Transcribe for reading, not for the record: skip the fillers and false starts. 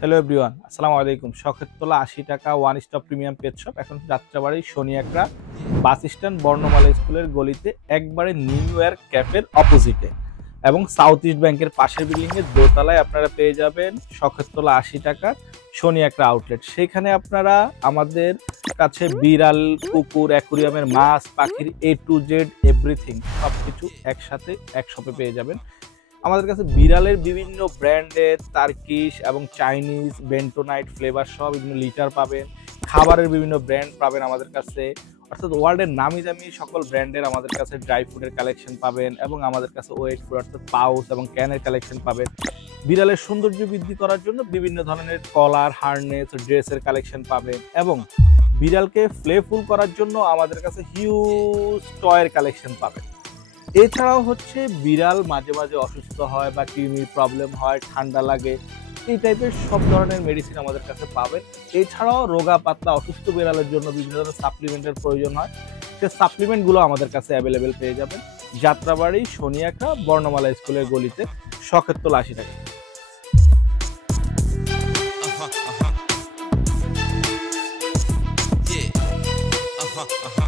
Hello everyone, আসসালামু আলাইকুম। শখের তোলা ৮০ টাকা one stop premium pet shop এখন যাত্রাবাড়ি শনি একরা বাস স্ট্যান্ড বর্ণমালা স্কুলের গলিতে একবারে নিউ ইয়ার ক্যাফের অপোজিটে এবং সাউথ ইস্ট ব্যাংকের পাশের বিল্ডিং এর দোতলায় আপনারা পেয়ে যাবেন শখের তোলা ৮০ টাকা শনি একরা আউটলেট। সেখানে আপনারা আমাদের কাছে বিড়াল, কুকুর, অ্যাকুরিয়ামের মাছ, পাখির A to Z এভরিথিং সবকিছু একসাথে এক শপে পেয়ে যাবেন। আমাদের কাছে বিড়ালের বিভিন্ন ব্র্যান্ডের টার্কিশ এবং চাইনিজ বেন্টোনাইট ফ্লেভার সহ বিভিন্ন লিটার পাবেন। খাবারের বিভিন্ন ব্র্যান্ড পাবেন আমাদের কাছে, অর্থাৎ ওয়ার্ল্ডের নামি দামি সকল ব্র্যান্ডের আমাদের কাছে ড্রাই ফুডের কালেকশন পাবেন এবং আমাদের কাছে ওয়েট ফুড অর্থাৎ পাউচ এবং ক্যানের কালেকশন পাবেন। বিড়ালের সৌন্দর্য বৃদ্ধি করার জন্য বিভিন্ন ধরনের কলার, হার্নেস, ড্রেসের কালেকশন পাবেন এবং বিড়ালকে প্লেফুল করার জন্য আমাদের কাছে হিউজ টয়ের কালেকশন পাবেন। এছাড়াও হচ্ছে বিড়াল মাঝে মাঝে অসুস্থ হয় বা কৃমির প্রবলেম হয়, ঠান্ডা লাগে, এই টাইপের সব ধরনের মেডিসিন আমাদের কাছে পাবেন। এছাড়াও রোগা পাতলা অসুস্থ বিড়ালের জন্য বিভিন্ন ধরনের সাপ্লিমেন্টের প্রয়োজন হয়, সেই সাপ্লিমেন্টগুলো আমাদের কাছে অ্যাভেলেবেল পেয়ে যাবেন যাত্রাবাড়ি শনি একরা বর্ণমালা স্কুলের গলিতে শখের তোলা ৮০ টাকা। Yeah.